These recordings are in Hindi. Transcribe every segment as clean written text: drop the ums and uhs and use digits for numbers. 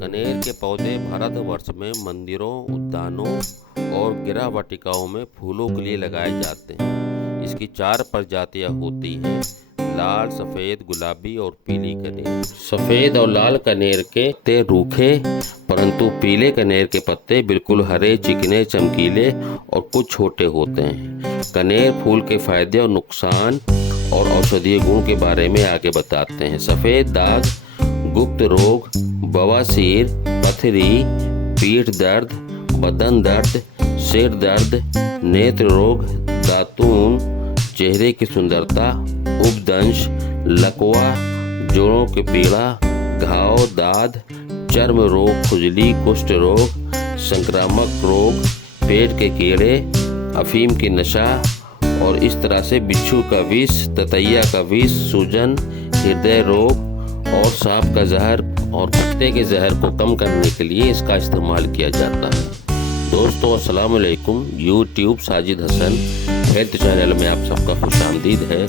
कनेर के पौधे भारतवर्ष में मंदिरों, उद्यानों और गृह-वाटिकाओं में फूलों के लिए लगाए जाते हैं। इसकी 4 प्रजातियां होती हैं: लाल, सफ़ेद, गुलाबी और पीली कनेर। सफ़ेद और लाल कनेर के पत्ते रूखे, परंतु पीले कनेर के पत्ते बिल्कुल हरे, चिकने, चमकीले और कुछ छोटे होते हैं। कनेर फूल के फायदे और नुकसान और औषधीय गुण के बारे में आगे बताते हैं। सफ़ेद दाग, गुप्त रोग, बवासीर, पथरी, पीठ दर्द, बदन दर्द, सिर दर्द, नेत्र रोग, दातून, चेहरे की सुंदरता, उपदंश, लकवा, जोड़ों की पीड़ा, घाव, दाद, चर्म रोग, खुजली, कुष्ठ रोग, संक्रामक रोग, पेट के कीड़े, अफीम की नशा और इस तरह से बिच्छू का विष, ततैया का विष, सूजन, हृदय रोग और सांप का जहर और कुत्ते के जहर को कम करने के लिए इसका इस्तेमाल किया जाता है। दोस्तों अस्सलाम वालेकुम। YouTube Sajid Hasan health channel में आप सबका खुशामदीद है।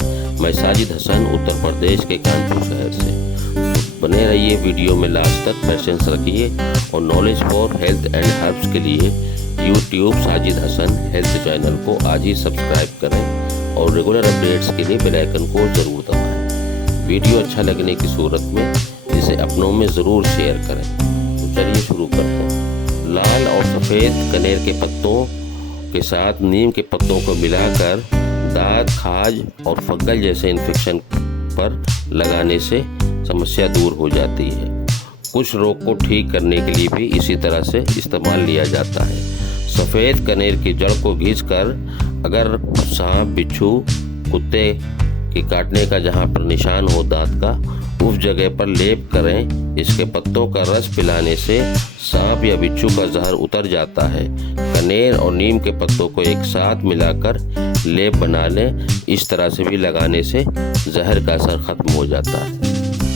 मैं साजिद हसन उत्तर प्रदेश के कानपुर शहर से। तो बने रहिए वीडियो में लास्ट तक, पेशेंस रखिए और knowledge for health and herbs के लिए YouTube Sajid Hasan health channel को आज ही सब्सक्राइब करें और रेगुलर अपडेट्स के लिए बेल आइकन को ज़रूर दबाएं। वीडियो अच्छा लगने की सूरत में इसे अपनों में ज़रूर शेयर करें। तो चलिए शुरू करते हैं। लाल और सफ़ेद कनेर के पत्तों के साथ नीम के पत्तों को मिलाकर दाद, खाज और फंगल जैसे इन्फेक्शन पर लगाने से समस्या दूर हो जाती है। कुछ रोग को ठीक करने के लिए भी इसी तरह से इस्तेमाल लिया जाता है। सफ़ेद कनेर की जड़ को घिसकर अगर सांप, बिच्छू, कुत्ते के काटने का जहाँ पर निशान हो दांत का, उस जगह पर लेप करें। इसके पत्तों का रस पिलाने से सांप या बिच्छू का जहर उतर जाता है। कनेर और नीम के पत्तों को एक साथ मिलाकर लेप बना लें। इस तरह से भी लगाने से जहर का असर खत्म हो जाता है।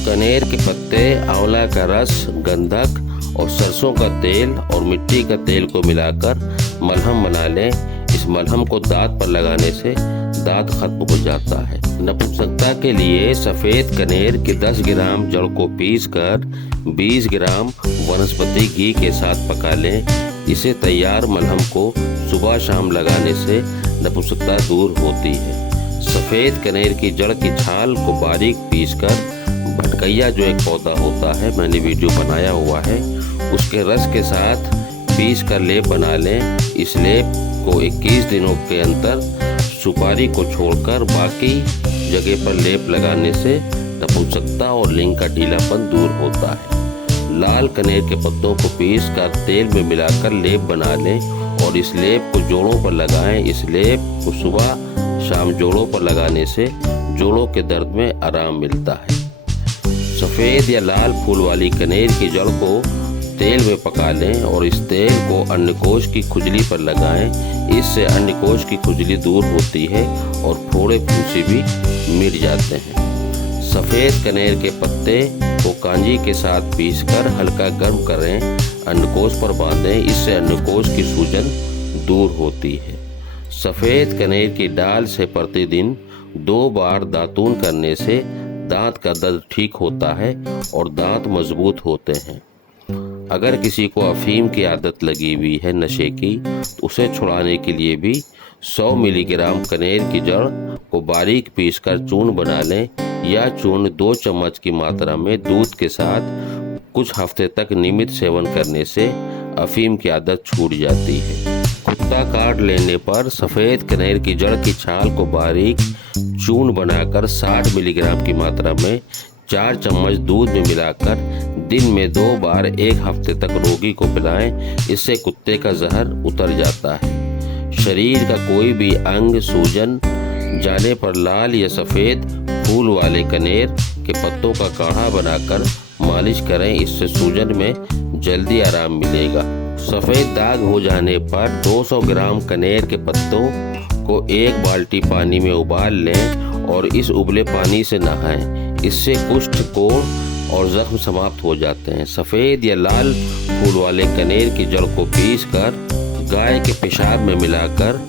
कनेर के पत्ते, आंवला का रस, गंधक और सरसों का तेल और मिट्टी का तेल को मिलाकर मलहम बना लें। इस मलहम को दांत पर लगाने से दांत खत्म हो जाता है। नपुंसकता के लिए सफ़ेद कनेर के 10 ग्राम जड़ को पीसकर 20 ग्राम वनस्पति घी के साथ पका लें। इसे तैयार मलहम को सुबह शाम लगाने से नपुंसकता दूर होती है। सफ़ेद कनेर की जड़ की छाल को बारीक पीसकर भटकैया जो एक पौधा होता है, मैंने वीडियो बनाया हुआ है, उसके रस के साथ पीस कर लेप बना लें। इस लेप को 21 दिनों के अंतर सुपारी को छोड़कर बाकी जगह पर लेप लगाने से नपुंसकता और लिंग का ढीलापन दूर होता है। लाल कनेर के पत्तों को पीस कर तेल में मिलाकर लेप बना लें और इस लेप को जोड़ों पर लगाएं। इस लेप को सुबह शाम जोड़ों पर लगाने से जोड़ों के दर्द में आराम मिलता है। सफ़ेद या लाल फूल वाली कनेर की जड़ को तेल में पका लें और इस तेल को अन्नकोश की खुजली पर लगाएं। इससे अन्नकोश की खुजली दूर होती है और फोड़े फुंसी भी मिट जाते हैं। सफ़ेद कनेर के पत्ते को कांजी के साथ पीसकर हल्का गर्म करें, अन्नकोश पर बांधें। इससे अन्नकोश की सूजन दूर होती है। सफ़ेद कनेर की डाल से प्रतिदिन 2 बार दातून करने से दांत का दर्द ठीक होता है और दांत मजबूत होते हैं। अगर किसी को अफीम की आदत लगी हुई है नशे की, तो उसे छुड़ाने के लिए भी 100 मिलीग्राम कनेर की जड़ को बारीक पीसकर चूर्ण बना लें या चूर्ण 2 चम्मच की मात्रा में दूध के साथ कुछ हफ्ते तक नियमित सेवन करने से अफीम की आदत छूट जाती है। कुत्ता काट लेने पर सफ़ेद कनेर की जड़ की छाल को बारीक चूर्ण बनाकर 60 मिलीग्राम की मात्रा में 4 चम्मच दूध में मिलाकर दिन में 2 बार 1 हफ्ते तक रोगी को पिलाएं। इससे कुत्ते का जहर उतर जाता है। शरीर का कोई भी अंग सूजन जाने पर लाल या सफ़ेद फूल वाले कनेर के पत्तों का काढ़ा बनाकर मालिश करें। इससे सूजन में जल्दी आराम मिलेगा। सफ़ेद दाग हो जाने पर 200 ग्राम कनेर के पत्तों को 1 बाल्टी पानी में उबाल लें और इस उबले पानी से नहाएं। इससे कुष्ठ, कोढ़ और जख्म समाप्त हो जाते हैं। सफ़ेद या लाल फूल वाले कनेर की जड़ को पीसकर गाय के पेशाब में मिलाकर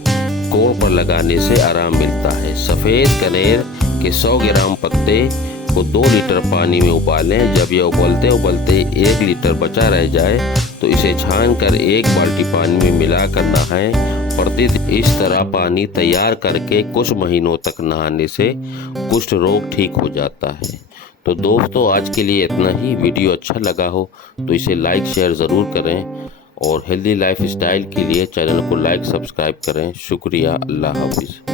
कोढ़ पर लगाने से आराम मिलता है। सफ़ेद कनेर के 100 ग्राम पत्ते को 2 लीटर पानी में उबालें। जब यह उबलते उबलते 1 लीटर बचा रह जाए तो इसे छानकर 1 बाल्टी पानी में मिलाकर नहाएं। प्रतिदिन इस तरह पानी तैयार करके कुछ महीनों तक नहाने से कुष्ठ रोग ठीक हो जाता है। तो दोस्तों, आज के लिए इतना ही। वीडियो अच्छा लगा हो तो इसे लाइक शेयर ज़रूर करें और हेल्दी लाइफ स्टाइल के लिए चैनल को लाइक सब्सक्राइब करें। शुक्रिया। अल्लाह हाफिज़।